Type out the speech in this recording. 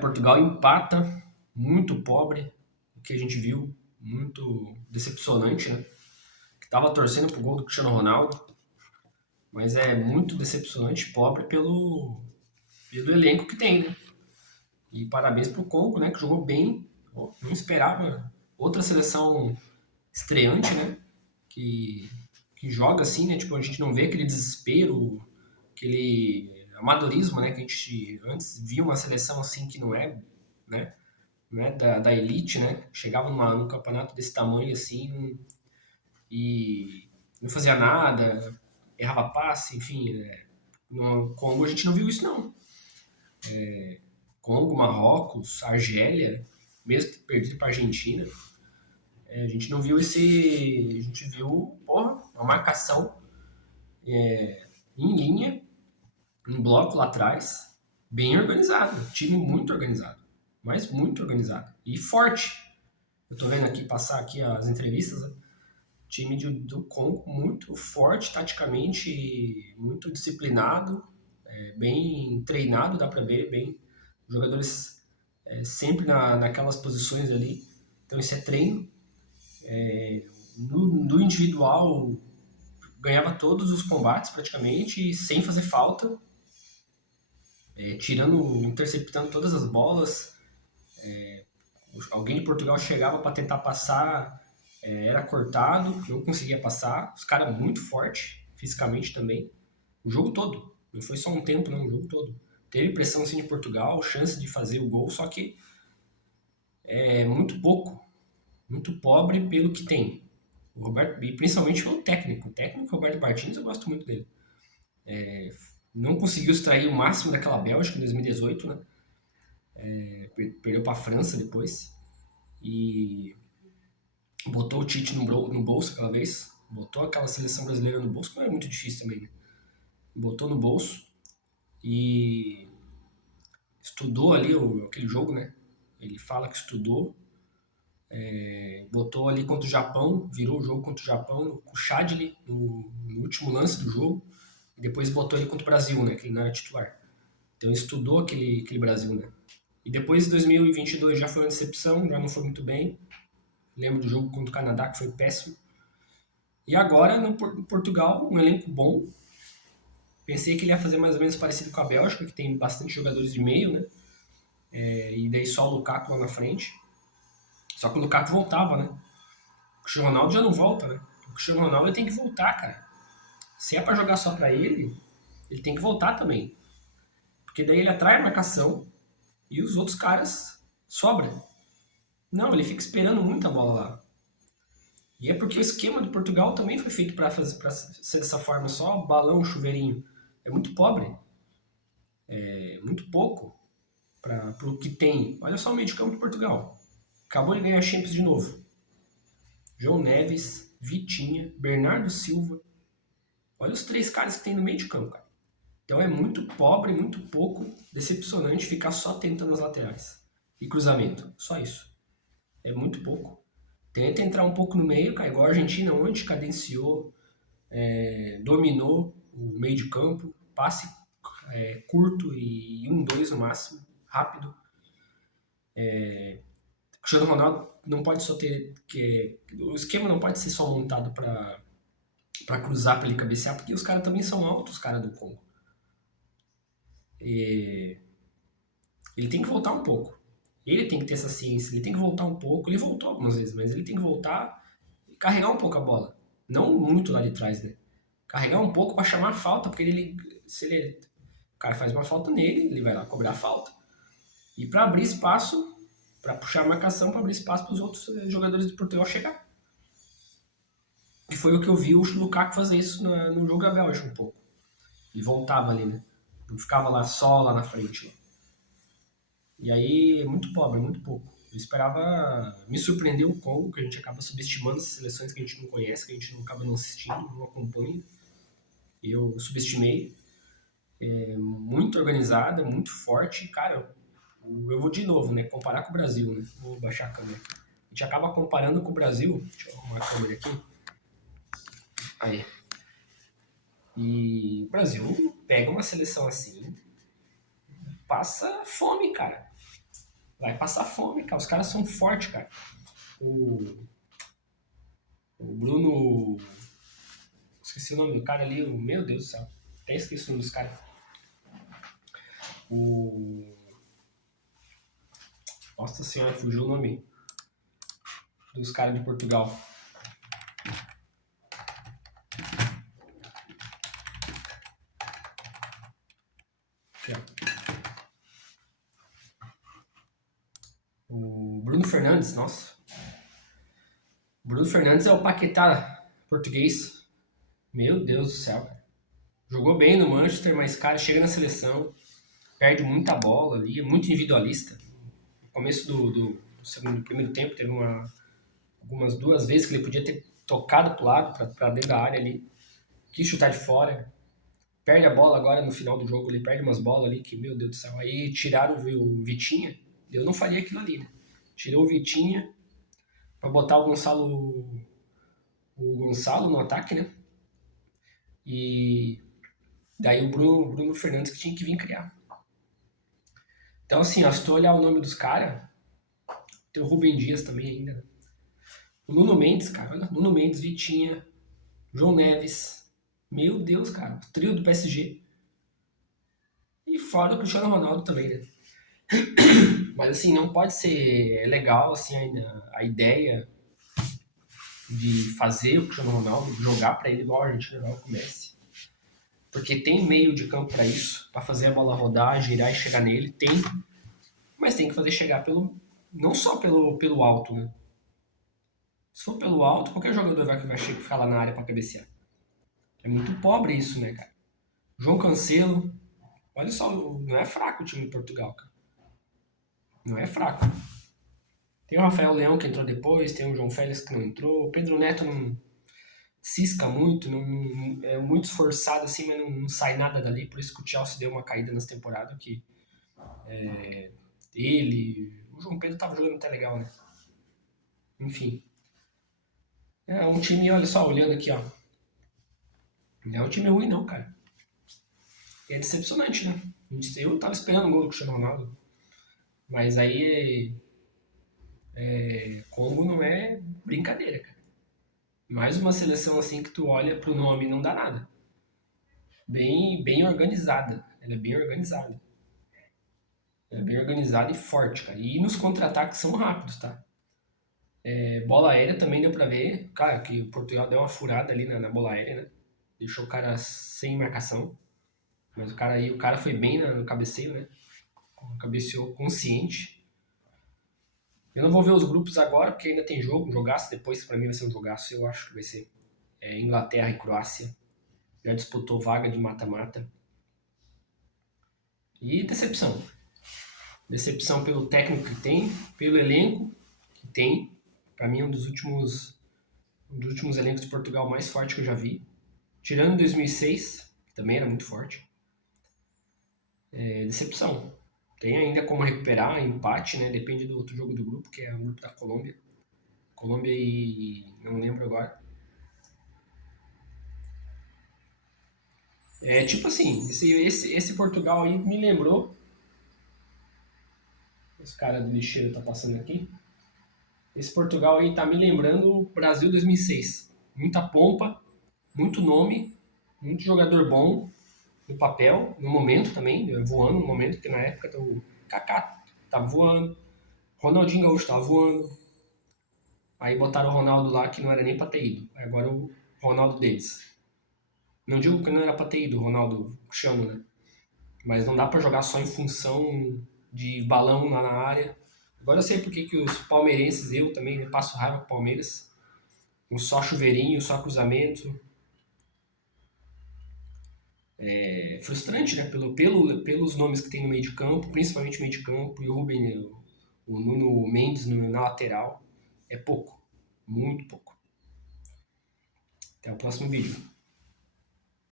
Portugal empata, muito pobre, o que a gente viu, muito decepcionante, né? Que tava torcendo pro gol do Cristiano Ronaldo, mas é muito decepcionante, pobre pelo elenco que tem, né? E parabéns pro Congo, né? Que jogou bem, não esperava outra seleção estreante, né? Que, que joga assim, né? Tipo, a gente não vê aquele desespero, aquele amadorismo, né? Que a gente antes via uma seleção assim que não é, né? Não é da elite, né? Chegava num campeonato desse tamanho assim e não fazia nada, errava passe, enfim. No Congo a gente não viu isso, não. Congo, Marrocos, Argélia, mesmo ter perdido para a Argentina, a gente não viu esse. A gente viu, porra, uma marcação em linha, um bloco lá atrás, bem organizado. Time muito organizado, mas muito organizado. E forte. Eu tô vendo aqui, passar aqui as entrevistas, né? Time do Congo muito forte taticamente, muito disciplinado, bem treinado, dá para ver, bem jogadores sempre naquelas posições ali. Então isso é treino. No individual ganhava todos os combates praticamente sem fazer falta, tirando, interceptando todas as bolas. Alguém de Portugal chegava para tentar passar, era cortado, não conseguia passar. Os caras muito forte fisicamente também. O jogo todo. Não foi só um tempo, não, o jogo todo. Teve pressão sim de Portugal, chance de fazer o gol, só que é muito pouco, muito pobre pelo que tem. O Roberto, e principalmente pelo técnico. O técnico Roberto Martins, eu gosto muito dele. Não conseguiu extrair o máximo daquela Bélgica em 2018, né? Perdeu para a França depois. E botou o Tite no bolso aquela vez. Botou aquela seleção brasileira no bolso, que não é muito difícil também, né? Botou no bolso e estudou ali aquele jogo, né? Ele fala que estudou, botou ali contra o Japão, virou o jogo contra o Japão, com o Chadli no último lance do jogo, e depois botou ele contra o Brasil, né? Que ele não era titular. Então estudou aquele Brasil, né? E depois de 2022 já foi uma decepção, já não foi muito bem. Lembro do jogo contra o Canadá, que foi péssimo. E agora no Portugal, um elenco bom. Pensei que ele ia fazer mais ou menos parecido com a Bélgica, que tem bastante jogadores de meio, né? E daí só o Lukaku lá na frente. Só que o Lukaku voltava, né? O Cristiano Ronaldo já não volta, né? O Cristiano Ronaldo tem que voltar, cara. Se é pra jogar só pra ele tem que voltar também. Porque daí ele atrai a marcação e os outros caras sobram. Não, ele fica esperando muita bola lá. E é porque o esquema do Portugal também foi feito para ser dessa forma, só balão, chuveirinho. É muito pobre, é muito pouco para o que tem. Olha só o meio de campo de Portugal. Acabou de ganhar a Champions de novo. João Neves, Vitinha, Bernardo Silva. Olha os três caras que tem no meio de campo, cara. Então é muito pobre, muito pouco, decepcionante ficar só tentando as laterais. E cruzamento, só isso. É muito pouco. Tenta entrar um pouco no meio, cara, igual a Argentina, onde cadenciou, dominou o meio de campo, passe curto e um, dois no máximo, rápido. O Cristiano Ronaldo não pode só ter. O esquema não pode ser só montado para cruzar, para ele cabecear, porque os caras também são altos, os caras do Congo. E ele tem que voltar um pouco. Ele tem que ter essa ciência, ele tem que voltar um pouco. Ele voltou algumas vezes, mas ele tem que voltar e carregar um pouco a bola. Não muito lá de trás, né? Carregar um pouco para chamar a falta, porque se ele, o cara faz uma falta nele, ele vai lá cobrar a falta. E para abrir espaço, para puxar a marcação, para abrir espaço para os outros jogadores do Portugal chegar. E foi o que eu vi o Lukaku fazer isso no jogo da Bélgica um pouco. Ele voltava ali, né? Não ficava lá só lá na frente. Lá. E aí, é muito pobre, muito pouco. Eu esperava. Me surpreendeu o Congo, que a gente acaba subestimando essas seleções que a gente não conhece, que a gente não acaba não assistindo, não acompanha. Eu subestimei. Muito organizada, muito forte. Cara, eu vou de novo, né? Comparar com o Brasil, né? Vou baixar a câmera. A gente acaba comparando com o Brasil. Deixa eu arrumar a câmera aqui. Aí. E o Brasil pega uma seleção assim, passa fome, cara. Vai passar fome, cara. Os caras são fortes, cara. O, o Bruno. Esqueci o nome do cara ali. Meu Deus do céu. Até esqueci o nome dos caras. O. Nossa senhora, fugiu o nome dos caras de Portugal. Aqui, ó. O Bruno Fernandes, nossa. O Bruno Fernandes é o Paquetá português. Meu Deus do céu, cara. Jogou bem no Manchester, mas, cara, chega na seleção, perde muita bola ali, é muito individualista. No começo do segundo, primeiro tempo, teve algumas duas vezes que ele podia ter tocado pro lado, pra dentro da área ali, quis chutar de fora. Perde a bola agora no final do jogo, ele perde umas bolas ali que, meu Deus do céu. Aí tiraram o Vitinha, eu não faria aquilo ali, né? Tirou o Vitinha pra botar o Gonçalo no ataque, né? E daí o Bruno Fernandes que tinha que vir criar. Então, assim, ó, se tu olhar o nome dos caras, tem o Rubem Dias também ainda, né? O Nuno Mendes, cara, olha, Nuno Mendes, Vitinha, João Neves. Meu Deus, cara, o trio do PSG. E fora o Cristiano Ronaldo também, né? Mas assim, não pode ser legal assim a ideia de fazer o Cristiano Ronaldo jogar para ele igual a Argentina joga com o Messi. Porque tem meio de campo para isso, para fazer a bola rodar, girar e chegar nele, tem, mas tem que fazer chegar pelo não só pelo alto, né? Se for pelo alto, qualquer jogador vai ficar lá na área para cabecear. É muito pobre isso, né, cara? João Cancelo, olha só, não é fraco o time de Portugal, cara. Não é fraco. Tem o Rafael Leão que entrou depois, tem o João Félix que não entrou, o Pedro Neto não cisca muito, não, é muito esforçado assim, mas não sai nada dali, por isso que o Chelsea deu uma caída nessa temporada, que o João Pedro tava jogando até legal, né? Enfim, é um time, olha só, olhando aqui, ó, não é um time ruim não, cara. É decepcionante, né? Eu tava esperando o gol do Cristiano Ronaldo, mas aí Congo não é brincadeira, cara. Mais uma seleção assim que tu olha pro nome e não dá nada. Bem organizada. Ela é bem organizada. Ela é bem organizada e forte, cara. E nos contra-ataques são rápidos, tá? Bola aérea também deu pra ver. Cara, que o Portugal deu uma furada ali na bola aérea, né? Deixou o cara sem marcação. Mas o cara foi bem no cabeceio, né? Cabeceou consciente. Eu não vou ver os grupos agora, porque ainda tem jogo, jogaço. Depois, pra mim, vai ser um jogaço. Eu acho que vai ser Inglaterra e Croácia. Já disputou vaga de mata-mata. E decepção. Decepção pelo técnico que tem, pelo elenco que tem. Para mim, um dos últimos elencos de Portugal mais forte que eu já vi. Tirando 2006, que também era muito forte. Decepção. Tem ainda como recuperar, empate, né? Depende do outro jogo do grupo, que é o grupo da Colômbia. Colômbia e não lembro agora. É tipo assim, esse Portugal aí me lembrou. Esse cara do lixeiro tá passando aqui. Esse Portugal aí tá me lembrando o Brasil 2006. Muita pompa, muito nome, muito jogador bom no papel, no momento também, voando no momento, porque na época o Kaká tava voando, Ronaldinho Gaúcho tava voando. Aí botaram o Ronaldo lá que não era nem pra ter ido. Agora o Ronaldo deles. Não digo que não era pra ter ido, o Ronaldo Cristiano, né? Mas não dá pra jogar só em função de balão lá na área. Agora eu sei porque que os palmeirenses, eu também, né, passo raiva com o Palmeiras. Um só chuveirinho, só cruzamento. É frustrante, né? Pelos nomes que tem no meio de campo, principalmente meio de campo, e o Rubem, o Nuno Mendes na lateral. É pouco. Muito pouco. Até o próximo vídeo.